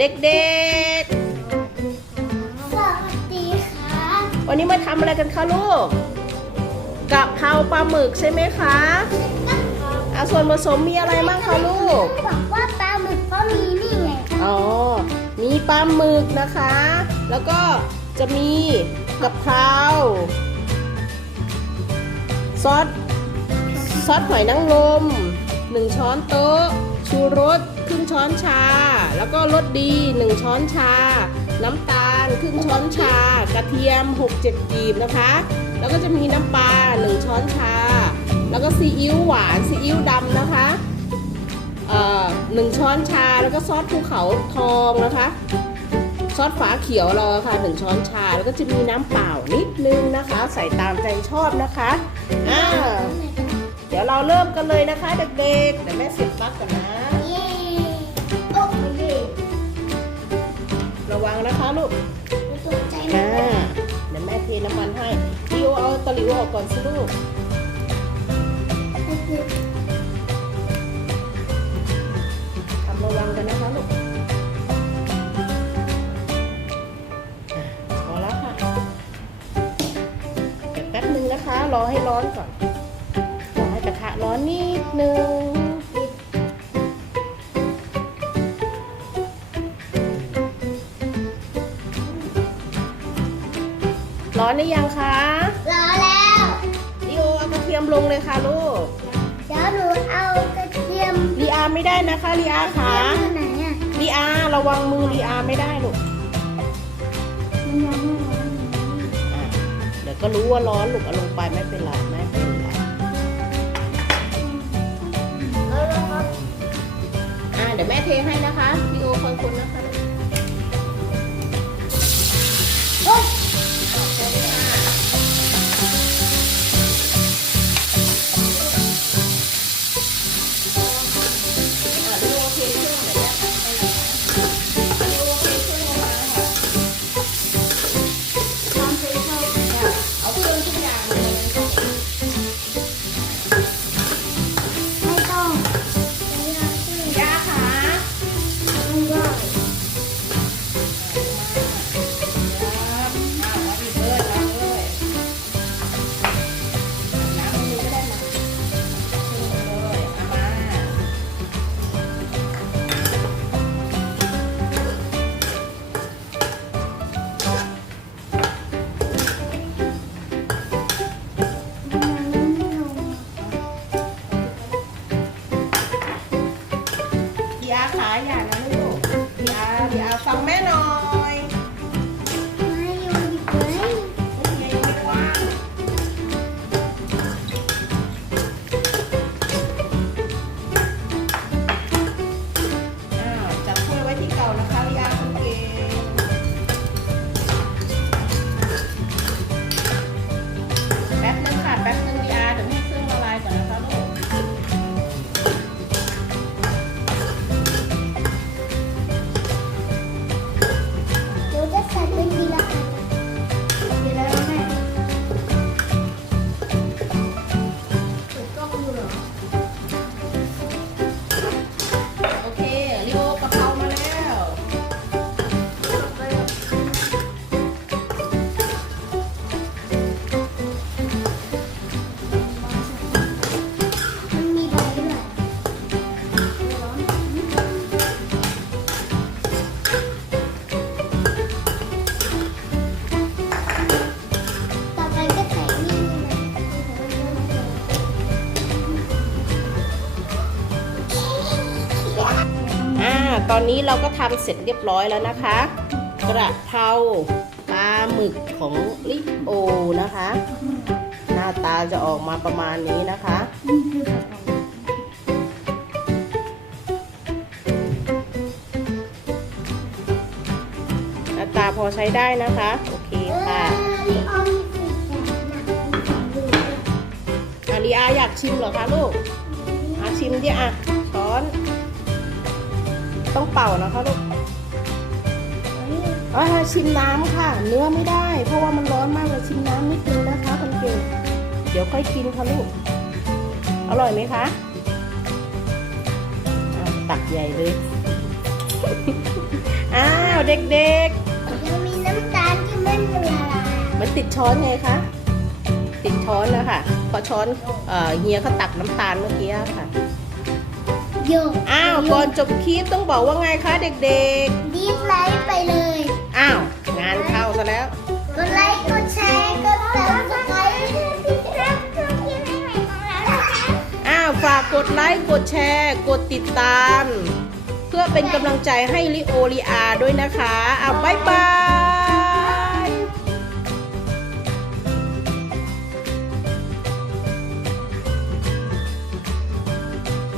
เด็กสวัสดีครับๆวันนี้มาทำอะไรกันคะลูกกะเพราปลาหมึกใช่ไหมคะอะส่วนผสมมีอะไรบ้างคะลูก บอกว่าปลาหมึกก็มีนี่ไงอ๋อ มีปลาหมึกนะคะ แล้วก็จะมีกะเพราซอสซอสหอยนางรมหนึ่งช้อนโต๊ะ ชูรสครึ่งช้อนชา แล้วก็รสดีหนึ่งช้อนชา น้ำตาลครึ่งช้อนชา กระเทียม 6-7กีบนะคะ แล้วก็จะมีน้ำปลาหนึ่งช้อนชา แล้วก็ซีอิ๊วหวานซีอิ๊วดำนะคะเอ่อหนึ่งช้อนชาแล้วก็ซอสภูเขาทองนะคะ ซอสฝาเขียวเราอค่ะหนึ่งช้อนชาแล้วก็จะมีน้ำเปล่านิดนึงนะคะ ใส่ตามใจชอบนะคะอ่า เดี๋ยวเราเริ่มกันเลยนะคะเด็กๆเดี๋ยวแม่เสียบปลั๊กก่อนนะเย้โอ้ไม่ดีระวังนะคะลูกตกใจหมอ่าดเลยเดี๋ยวแม่เทน้ำมันให้ดิโอเอาตะหลิวออกก่อนสิลูกทำระวังกันนะคะลูกอะพอแล้วค่ะเดี๋ยวแป๊บนึงนะคะ รอให้ร้อนก่อน ร้อนหรือยังคะรอแล้วดิโอเอากระเทียมลงเลยค่ะลูกเดี๋ยวหนูเอากระเทียมลีอาไม่ได้นะคะลีอาเทีค่ะยมอยู่ไหนอะลีอาระวังมือลีอาไม่ได้ลูกมันยังไม่ร้อนอะเดี๋ยวก็รู้ว่าร้อนลูกเอาลงไปไม่เป็นไรไม่เป็นไรแล้วนะครับอะเดี๋ยวแม่เทให้นะคะดิโอคอยคนนะคะ ยา ตอนนี้เราก็ทำเสร็จเรียบร้อยแล้วนะคะ กระเพราปลาหมึกของลิโอนะคะ หน้าตาจะออกมาประมาณนี้นะคะหน้าตาพอใช้ได้นะคะ โอเคค่ะอามีสีแดงนะมีของดูด้วยอาริอาอยากชิมเหรอคะลูกอาชิมดิอะช้อน ต้องเป่านะคะลูกอ่าชิมน้ำค่ะ เนื้อไม่ได้ เพราะว่ามันร้อนมากเลยชิมน้ำนิดนึงนะคะคนเก่งเดี๋ยวค่อยกินค่ะลูก อร่อยไหมคะอะตักใหญ่เลย อ้าวเด็กยังมีน้ำตาลที่ไม่ละลายๆมันติดช้อนไงคะ ติดช้อนแล้วค่ะ พอช้อนเอ่อเฮียเขาตักน้ำตาลเมื่อกี้ค่ะ โยกอ้าวก่อนจบคลิปต้องบอกว่าไงคะเด็กดีไลค์ไปเลย ๆ อ้าว งานเข้าซะแล้ว กดไลค์ กดแชร์ กดติดตามที่รับชมคลิปใหม่ๆของเรานะคะ อ้าวฝากกดไลค์กดแชร์ กดติดตาม เพื่อเป็นกำลังใจให้ลิโอลีอาด้วยนะคะอ้าวบ๊ายบาย